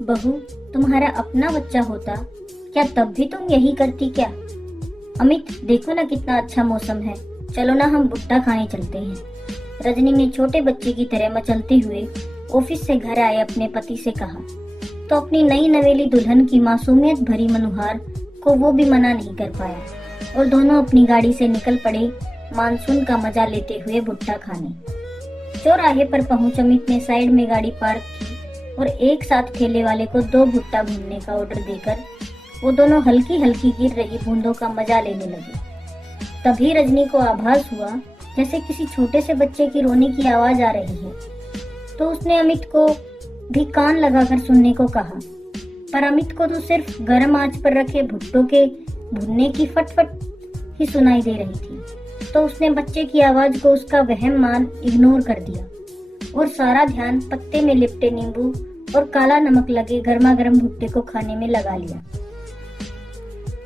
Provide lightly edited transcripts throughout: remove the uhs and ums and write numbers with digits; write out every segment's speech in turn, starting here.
बहू, तुम्हारा अपना बच्चा होता क्या तब भी तुम यही करती क्या? अमित, देखो ना कितना अच्छा मौसम है, चलो ना हम भुट्टा खाने चलते हैं। रजनी ने छोटे बच्चे की तरह मचलते हुए ऑफिस से घर आए अपने पति से कहा, तो अपनी नई नवेली दुल्हन की मासूमियत भरी मनुहार को वो भी मना नहीं कर पाया और दोनों अपनी गाड़ी से निकल पड़े मानसून का मजा लेते हुए भुट्टा खाने। चौराहे पर पहुंच अमित ने साइड में गाड़ी पार्क की और एक साथ ठेले वाले को 2 भुट्टा भूनने का ऑर्डर देकर वो दोनों हल्की हल्की गिर रही बूंदों का मजा लेने लगे। तभी रजनी को आभास हुआ जैसे किसी छोटे से बच्चे की रोने की आवाज आ रही है, तो उसने अमित को भी कान लगाकर सुनने को कहा, पर अमित को तो सिर्फ गर्म आंच पर रखे भुट्टों के भुनने की फटफट ही सुनाई दे रही थी। तो उसने बच्चे की आवाज को उसका वहम मान इग्नोर कर दिया और सारा ध्यान पत्ते में लिपटे नींबू और काला नमक लगे गर्मा गर्म भुट्टे को खाने में लगा लिया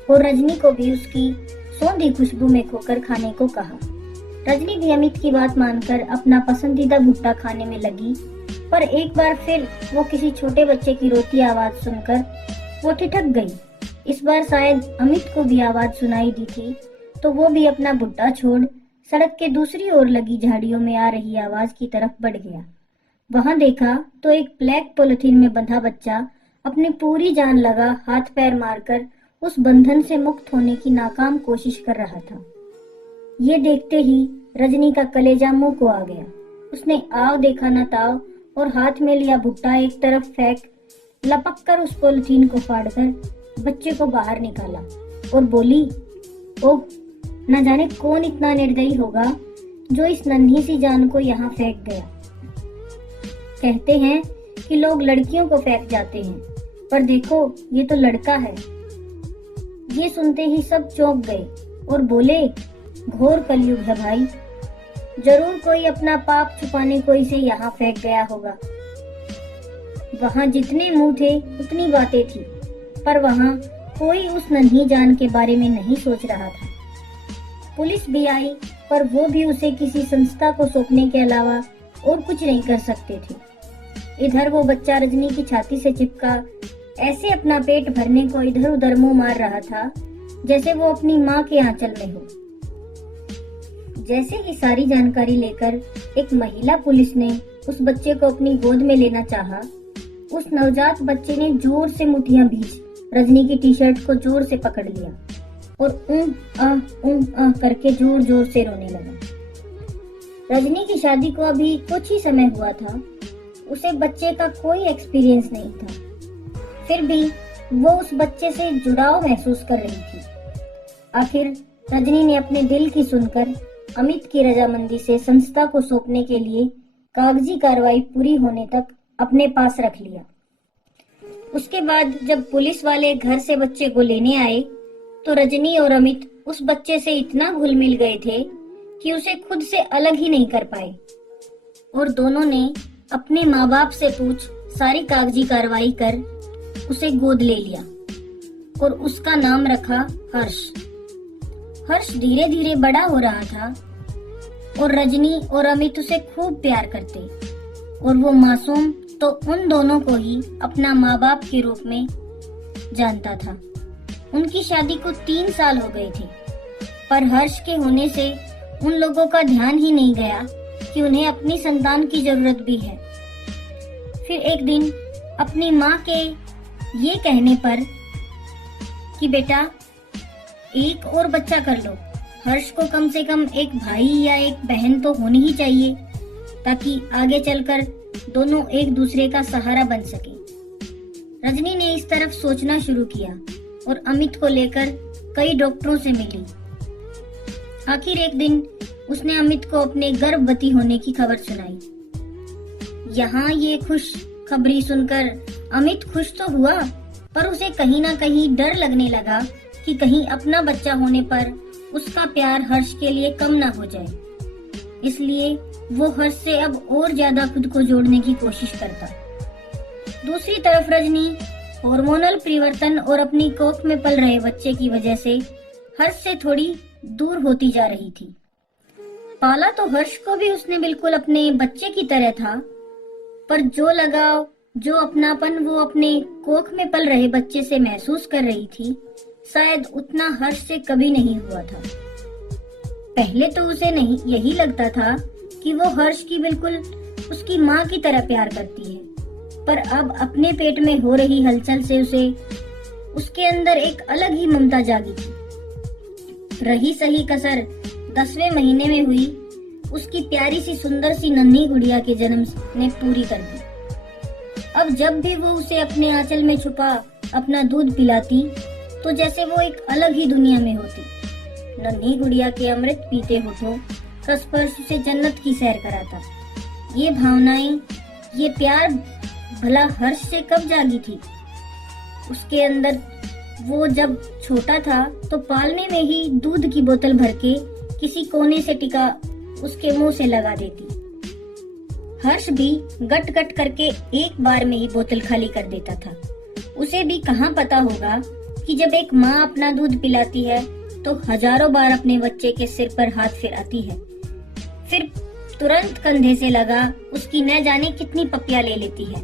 और रजनी को भी उसकी सौंधी खुशबू में खोकर खाने को कहा। रजनी भी अमित की बात मानकर अपना पसंदीदा भुट्टा खाने में लगी, पर एक बार फिर वो किसी छोटे बच्चे की रोती आवाज सुनकर वो ठिठक गई। इस बार शायद अमित को भी आवाज सुनाई दी थी, तो वो भी अपना भुट्टा छोड़ सड़क के दूसरी ओर लगी झाड़ियों में आ रही आवाज की तरफ बढ़ गया। वहां देखा तो एक ब्लैक पॉलिथीन में बंधा बच्चा अपनी पूरी जान लगा हाथ पैर मारकर उस बंधन से मुक्त होने की नाकाम कोशिश कर रहा था। ये देखते ही रजनी का कलेजा मुंह को आ गया। उसने आव देखा न ताव और हाथ में लिया भुट्टा एक तरफ फेंक लपक कर उस पॉलिथीन को फाड़कर बच्चे को बाहर निकाला और बोली, ओह, न जाने कौन इतना निर्दयी होगा जो इस नन्ही सी जान को यहाँ फेंक गया। कहते हैं कि लोग लड़कियों को फेंक जाते हैं, पर देखो ये तो लड़का है। ये सुनते ही सब चौंक गए और बोले, घोर कलयुग है भाई, जरूर कोई अपना पाप छुपाने को इसे यहाँ फेंक गया होगा। वहाँ जितने मुंह थे उतनी बातें थी, पर वहाँ कोई उस नन्ही जान के बारे में नहीं सोच रहा था। पुलिस भी आई, पर वो भी उसे किसी संस्था को सौंपने के अलावा और कुछ नहीं कर सकते थे। इधर वो बच्चा रजनी की छाती से चिपका ऐसे अपना पेट भरने को इधर उधर मुंह मार रहा था जैसे वो अपनी माँ के आंचल में हो। जैसे ही सारी जानकारी लेकर एक महिला पुलिस ने उस बच्चे को अपनी गोद में लेना चाहा, उस नवजात बच्चे ने जोर से मुट्ठियां भींच रजनी की टी-शर्ट को जोर से पकड़ लिया और ऊं करके जोर जोर से रोने लगा। रजनी की शादी को अभी कुछ ही समय हुआ था, उसे बच्चे का कोई एक्सपीरियंस नहीं था, फिर भी वो उस बच्चे से जुड़ाव महसूस कर रही थी। आखिर रजनी ने अपने दिल की सुनकर अमित की रजामंदी से संस्था को सौंपने के लिए कागजी कार्रवाई पूरी होने तक अपने पास रख लिया। उसके बाद जब पुलिस वाले घर से बच्चे को लेने आए, तो रजनी और अमित उस बच्चे से इतना घुल मिल गए थे कि उसे खुद से अलग ही नहीं कर पाए और दोनों ने अपने माँ बाप से पूछ सारी कागजी कार्रवाई कर उसे गोद ले लिया और उसका नाम रखा हर्ष। हर्ष धीरे धीरे बड़ा हो रहा था और रजनी और अमित उसे खूब प्यार करते और वो मासूम तो उन दोनों को ही अपना माँ बाप के रूप में जानता था। उनकी शादी को 3 साल हो गए थे, पर हर्ष के होने से उन लोगों का ध्यान ही नहीं गया कि उन्हें अपनी संतान की जरूरत भी है। फिर एक दिन अपनी माँ के ये कहने पर कि बेटा एक और बच्चा कर लो, हर्ष को कम से कम एक भाई या एक बहन तो होनी ही चाहिए, ताकि आगे चलकर दोनों एक दूसरे का सहारा बन सके। रजनी ने इस तरफ सोचना शुरू किया और अमित को लेकर कई डॉक्टरों से मिली। आखिर एक दिन उसने अमित को अपने गर्भवती होने की खबर सुनाई। यहाँ ये खुश खबरी सुनकर अमित खुश तो हुआ, पर उसे कहीं ना कहीं डर लगने लगा कि कहीं अपना बच्चा होने पर उसका प्यार हर्ष के लिए कम ना हो जाए। इसलिए वो हर्ष से अब और ज्यादा खुद को जोड़ने की कोशिश करता। दूसरी तरफ रजनी हार्मोनल परिवर्तन और अपनी कोख में पल रहे बच्चे की वजह से हर्ष से थोड़ी दूर होती जा रही थी। पाला तो हर्ष को भी उसने बिल्कुल अपने बच्चे की तरह था, पर जो लगाव जो अपनापन वो अपने कोख में पल रहे बच्चे से महसूस कर रही थी, शायद उतना हर्ष से कभी नहीं हुआ था। पहले तो उसे नहीं यही लगता था कि वो हर्ष की बिल्कुल उसकी माँ की तरह प्यार करती है, पर अब अपने पेट में हो रही हलचल से उसके अंदर एक अलग ही ममता जागी थी। रही सही कसर 10वें महीने में हुई उसकी प्यारी सी सुंदर सी नन्ही गुड़िया के जन्म ने पूरी कर दी। अब जब भी वो उसे अपने आंचल में छुपा अपना दूध पिलाती तो जैसे वो एक अलग ही दुनिया में होती। नन्ही गुड़िया के अमृत पीते होठों का स्पर्श उसे जन्नत की सैर कराता। ये भावनाएं, ये प्यार भला हर्ष से कब जागी थी? उसके अंदर वो जब छोटा था तो पालने में ही दूध की बोतल भर के किसी कोने से टिका उसके मुंह से लगा देती। हर्ष भी गट गट करके एक बार में ही बोतल खाली कर देता था। उसे भी कहाँ पता होगा कि जब एक माँ अपना दूध पिलाती है तो हजारों बार अपने बच्चे के सिर पर हाथ फिराती है, फिर तुरंत कंधे से लगा उसकी न जाने कितनी पपियां ले लेती है।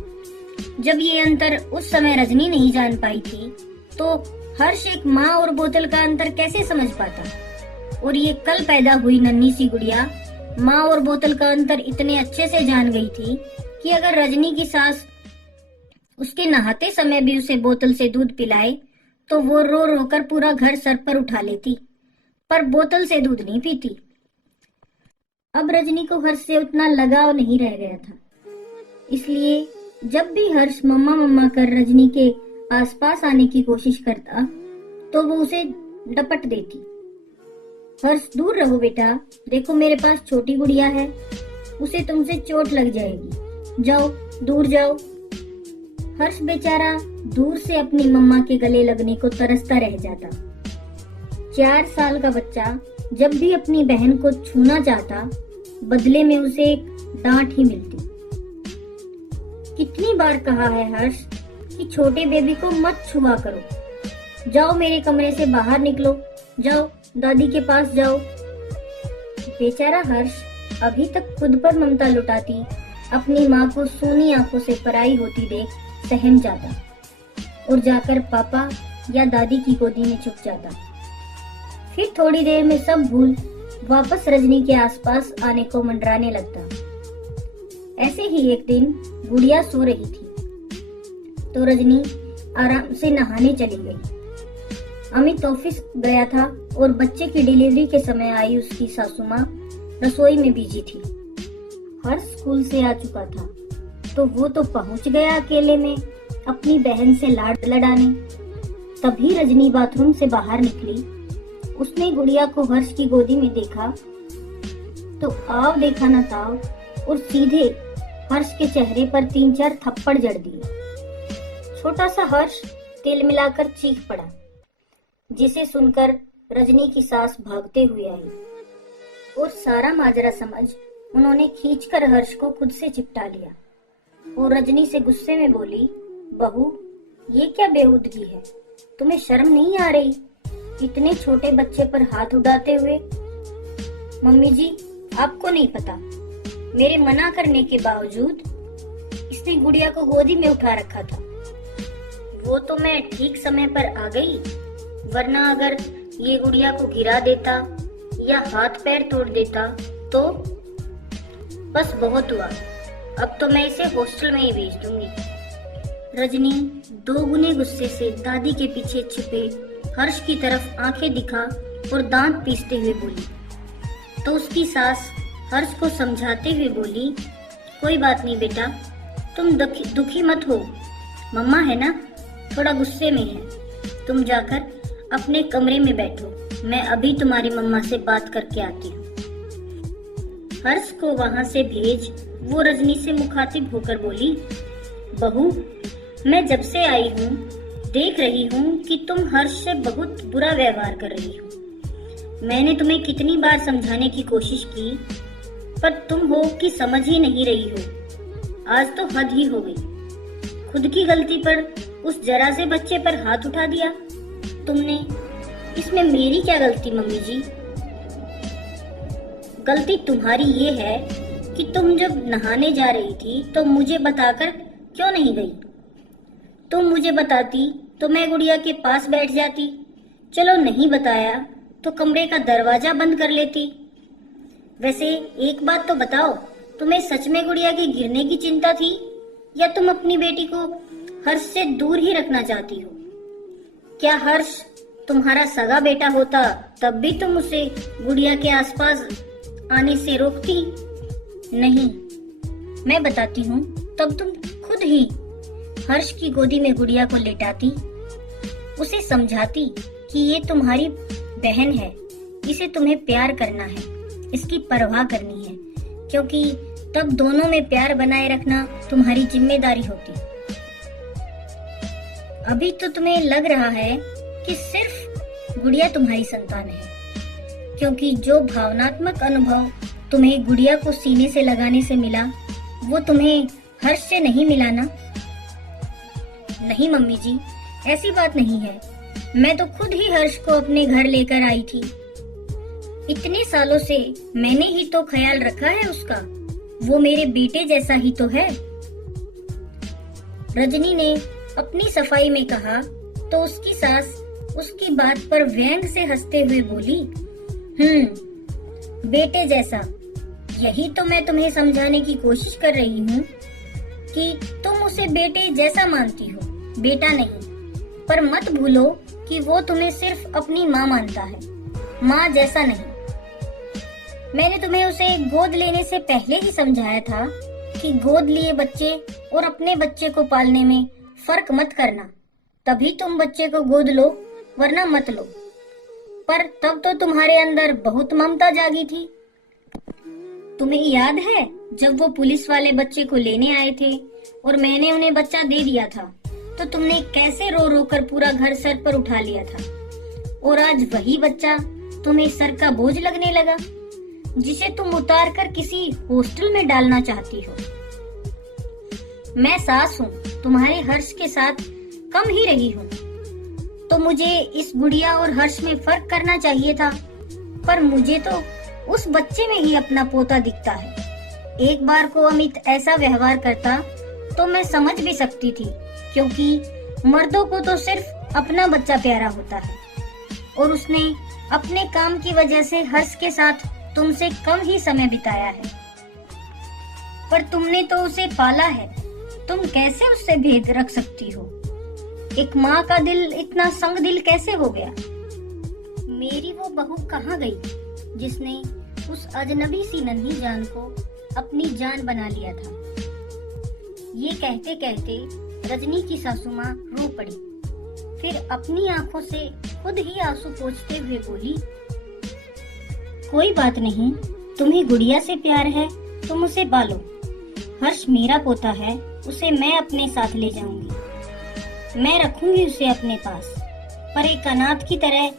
जब ये अंतर उस समय रजनी नहीं जान पाई थी तो हर्ष एक माँ और बोतल का अंतर कैसे समझ पाता? और ये कल पैदा हुई नन्ही सी गुड़िया माँ और बोतल का अंतर इतने अच्छे से जान गई थी कि अगर रजनी की सास उसके नहाते समय भी उसे बोतल से दूध पिलाए तो वो रो रो कर पूरा घर सर पर उठा लेती, पर बोतल से दूध नहीं पीती। अब रजनी को हर्ष से उतना लगाव नहीं रह गया था, इसलिए जब भी हर्ष मम्मा मम्मा कर रजनी के आसपास आने की कोशिश करता तो वो उसे डपट देती। हर्ष दूर रहो बेटा, देखो मेरे पास छोटी गुड़िया है, उसे तुमसे चोट लग जाएगी, जाओ दूर जाओ। हर्ष बेचारा दूर से अपनी मम्मा के गले लगने को तरसता रह जाता। 4 साल का बच्चा जब भी अपनी बहन को छूना चाहता बदले में उसे एक डांट ही मिलती। कितनी बार कहा है हर्ष कि छोटे बेबी को मत छुआ करो, जाओ मेरे कमरे से बाहर निकलो, जाओ दादी के पास जाओ। बेचारा हर्ष अभी तक खुद पर ममता लुटाती अपनी माँ को सूनी आंखों से पराई होती देख सहम जाता और जाकर पापा या दादी की गोदी में छुप जाता। फिर थोड़ी देर में सब भूल वापस रजनी के आसपास आने को मंडराने लगता। ऐसे ही एक दिन गुड़िया सो रही थी तो रजनी आराम से नहाने चली गई। अमित ऑफिस गया था और बच्चे की डिलीवरी के समय आई उसकी सासू माँ रसोई में बिजी थी। हर्ष स्कूल से आ चुका था तो वो तो पहुंच गया अकेले में अपनी बहन से लाड लड़ाने। तभी रजनी बाथरूम से बाहर निकली। उसने गुड़िया को हर्ष की गोदी में देखा तो आव देखा न ताव और सीधे हर्ष के चेहरे पर 3-4 थप्पड़ जड़ दिए। छोटा सा हर्ष तिल मिलाकर चीख पड़ा, जिसे सुनकर रजनी की सास भागते हुए आई और सारा माजरा समझ उन्होंने खींचकर हर्ष को खुद से चिपटा लिया और रजनी से गुस्से में बोली, बहू ये क्या बेहूदगी है, तुम्हें शर्म नहीं आ रही इतने छोटे बच्चे पर हाथ उठाते हुए? मम्मी जी आपको नहीं पता, मेरे मना करने के बावजूद इसने गुड़िया को गोदी में उठा रखा था। वो तो मैं ठीक समय पर आ गई, वरना अगर ये गुड़िया को गिरा देता या हाथ पैर तोड़ देता तो बस बहुत हुआ, अब तो मैं इसे हॉस्टल में ही भेज दूंगी। रजनी 2 गुने गुस्से से दादी के पीछे छिपे हर्ष की तरफ आंखें दिखा और दांत पीसते हुए बोली तो उसकी सास हर्ष को समझाते हुए बोली, कोई बात नहीं बेटा, तुम दुखी मत हो, मम्मा है ना, थोड़ा गुस्से में है, तुम जाकर अपने कमरे में बैठो, मैं अभी तुम्हारी मम्मा से बात करके आती हूँ। हर्ष को वहां से भेज वो रजनी से मुखातिब होकर बोली, बहू मैं जब से आई हूँ देख रही हूँ कि तुम हर्ष से बहुत बुरा व्यवहार कर रही हो। मैंने तुम्हें कितनी बार समझाने की कोशिश की पर तुम हो कि समझ ही नहीं रही हो। आज तो हद ही हो गई, खुद की गलती पर उस जरा से बच्चे पर हाथ उठा दिया तुमने। इसमें मेरी क्या गलती मम्मी जी? गलती तुम्हारी ये है कि तुम जब नहाने जा रही थी तो मुझे बताकर क्यों नहीं गई? तुम मुझे बताती तो मैं गुड़िया के पास बैठ जाती। चलो नहीं बताया तो कमरे का दरवाजा बंद कर लेती। वैसे एक बात तो बताओ, तुम्हें सच में गुड़िया के गिरने की चिंता थी या तुम अपनी बेटी को हर्ष से दूर ही रखना चाहती हो? क्या हर्ष तुम्हारा सगा बेटा होता तब भी तुम उसे गुड़िया के आसपास आने से रोकती? नहीं, मैं बताती हूँ, तब तुम खुद ही हर्ष की गोदी में गुड़िया को लेटाती, उसे समझाती कि ये तुम्हारी बहन है, इसे तुम्हें प्यार करना है, इसकी परवाह करनी है, क्योंकि तब दोनों में प्यार बनाए रखना तुम्हारी जिम्मेदारी होती। अभी तो तुम्हें लग रहा है कि सिर्फ गुड़िया तुम्हारी संतान है, क्योंकि जो भावनात्मक अनुभव तुम्हें गुड़िया को सीने से लगाने से मिला वो तुम्हें हर्ष से नहीं मिला ना? नहीं मम्मी जी, ऐसी बात नहीं है। मैं तो खुद ही हर्ष को अपने घर लेकर आई थी। इतने सालों से मैंने ही तो ख्याल रखा है उसका, वो मेरे बेटे जैसा ही तो है। रजनी ने अपनी सफाई में कहा तो उसकी सास उसकी बात पर व्यंग से हंसते हुए बोली, बेटे जैसा, यही तो मैं तुम्हें समझाने की कोशिश कर रही हूँ कि तुम उसे बेटे जैसा मानती हो, बेटा नहीं। पर मत भूलो कि वो तुम्हें सिर्फ अपनी माँ मानता है, माँ जैसा नहीं। मैंने तुम्हें उसे गोद लेने से पहले ही समझाया था कि गोद लिए बच्चे और अपने बच्चे को पालने में फर्क मत करना। तभी तुम बच्चे को गोद लो, वरना मत लो। पर तब तो तुम्हारे अंदर बहुत ममता जागी थी। तुम्हें याद है जब वो पुलिस वाले बच्चे को लेने आए थे और मैंने उन्हें बच्चा दे दिया था, तो तुमने कैसे रो रो कर पूरा घर सर पर उठा लिया था। और आज वही बच्चा तुम्हें सर का बोझ लगने लगा, जिसे तुम उतार कर किसी हॉस्टल में डालना चाहती हो। मैं सास हूँ, तुम्हारे हर्ष के साथ कम ही रही हूँ, तो मुझे इस गुड़िया और हर्ष में फर्क करना चाहिए था। पर मुझे तो उस बच्चे में ही अपना पोता दिखता है। एक बार को अमित ऐसा व्यवहार करता तो मैं समझ भी सकती थी, क्योंकि मर्दों को तो सिर्फ अपना बच्चा प्यारा होता है, और उसने अपने काम की वजह से हर्ष के साथ तुमसे कम ही समय बिताया है। पर तुमने तो उसे पाला है, तुम कैसे उससे भेद रख सकती हो? एक माँ का दिल इतना संग दिल कैसे हो गया? मेरी वो बहू कहाँ गई जिसने उस अजनबी सी नन्ही जान को अपनी जान बना लिया था? ये कहते कहते रजनी की सासू माँ रो पड़ी, फिर अपनी आंखों से खुद ही आंसू पोंछते हुए बोली, कोई बात नहीं, तुम्हें गुड़िया से प्यार है, तुम उसे पालो। हर्ष मेरा पोता है, उसे मैं अपने साथ ले जाऊंगी, मैं रखूंगी उसे अपने पास। पर एक अनाथ की तरह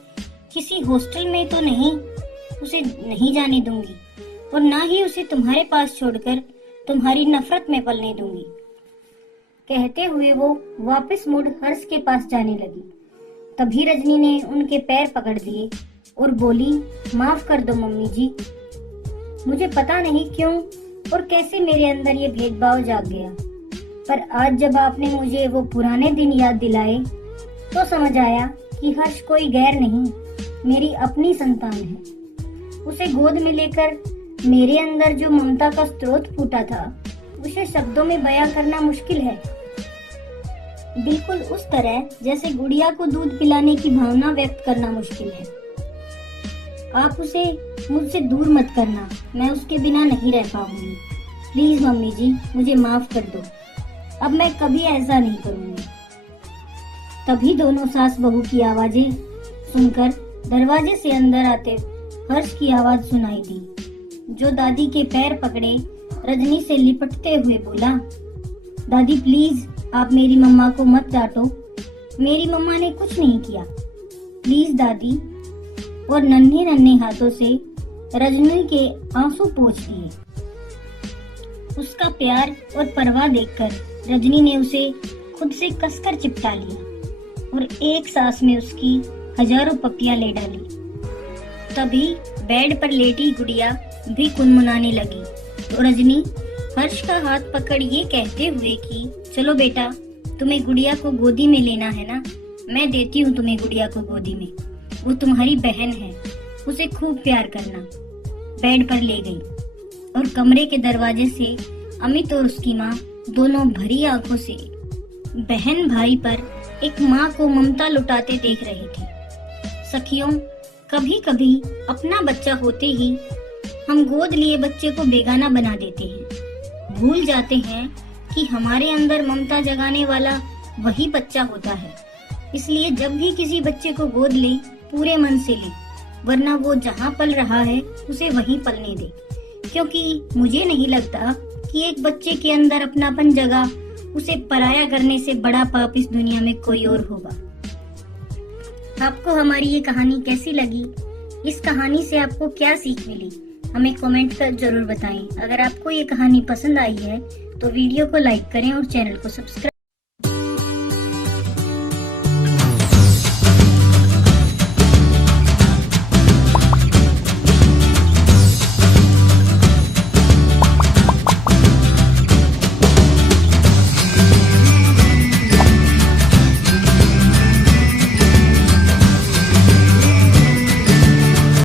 किसी हॉस्टल में तो नहीं, उसे नहीं जाने दूंगी, और ना ही उसे तुम्हारे पास छोड़कर तुम्हारी नफरत में पलने दूंगी। कहते हुए वो वापस मुड़ हर्ष के पास जाने लगी। तभी रजनी ने उनके पैर पकड़ दिए और बोली, माफ कर दो मम्मी जी, मुझे पता नहीं क्यों और कैसे मेरे अंदर ये भेदभाव जाग गया, पर आज जब आपने मुझे वो पुराने दिन याद दिलाए तो समझ आया कि हर्ष कोई गैर नहीं, मेरी अपनी संतान है। उसे गोद में लेकर मेरे अंदर जो ममता का स्रोत फूटा था, उसे शब्दों में बयां करना मुश्किल है। बिल्कुल उस तरह जैसे गुड़िया को दूध पिलाने की भावना व्यक्त करना मुश्किल है। आप उसे मुझसे दूर मत करना, मैं उसके बिना नहीं रह पाऊंगी। प्लीज मम्मी जी, मुझे माफ कर दो, अब मैं कभी ऐसा नहीं करूंगी। तभी दोनों सास बहू की आवाजें सुनकर दरवाजे से अंदर आते हर्ष की आवाज सुनाई दी, जो दादी के पैर पकड़े रजनी से लिपटते हुए बोला, दादी प्लीज, आप मेरी मम्मा को मत डांटो, मेरी मम्मा ने कुछ नहीं किया, प्लीज दादी। और नन्हे नन्हे हाथों से रजनी के आंसू पोंछ दिए। उसका प्यार और परवाह देखकर रजनी ने उसे खुद से कसकर चिपटा लिया और एक सांस में उसकी हजारों पप्पियां ले डाली। तभी बेड पर लेटी गुड़िया भी कुनमुनाने लगी तो रजनी हर्ष का हाथ पकड़ ये कहते हुए कि चलो बेटा, तुम्हें गुड़िया को गोदी में लेना है ना, मैं देती हूँ तुम्हें गुड़िया को गोदी में, वो तुम्हारी बहन है, उसे खूब प्यार करना। बेड पर ले गई और कमरे के दरवाजे से अमित और उसकी माँ दोनों भरी आंखों से बहन भाई पर एक माँ को ममता लुटाते देख रहे थे। सखियों, कभी कभी अपना बच्चा होते ही हम गोद लिए बच्चे को बेगाना बना देते हैं, भूल जाते हैं कि हमारे अंदर ममता जगाने वाला वही बच्चा होता है। इसलिए जब भी किसी बच्चे को गोद लें, पूरे मन से लें, वरना वो जहाँ पल रहा है उसे वहीं पलने दे, क्योंकि मुझे नहीं लगता कि एक बच्चे के अंदर अपनापन जगा उसे पराया करने से बड़ा पाप इस दुनिया में कोई और होगा। आपको हमारी ये कहानी कैसी लगी? इस कहानी से आपको क्या सीख मिली? हमें कमेंट कर जरूर बताएं। अगर आपको ये कहानी पसंद आई है तो वीडियो को लाइक करें और चैनल को सब्सक्राइब